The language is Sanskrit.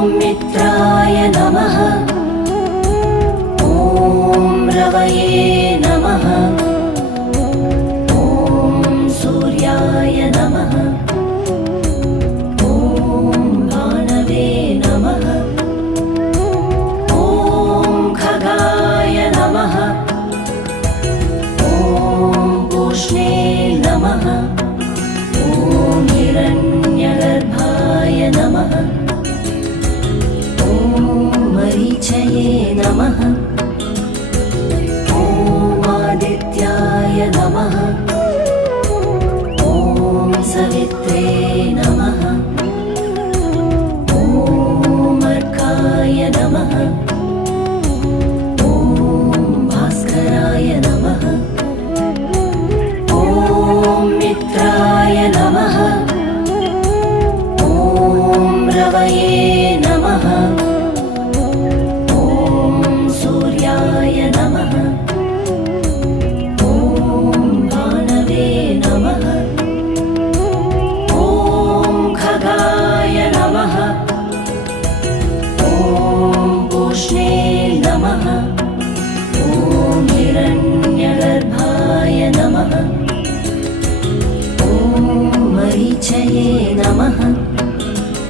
मित्राय नमः। ॐ रवये नमः। ॐ सूर्याय नमः। ॐ भानवे नमः। ॐ खगाय नमः। ॐ पूष्णे नमः। ॐ हिरण्यगर्भाय नमः। मरीचये नमः। ॐ आदित्याय नमः। ॐ सवित्रे नमः।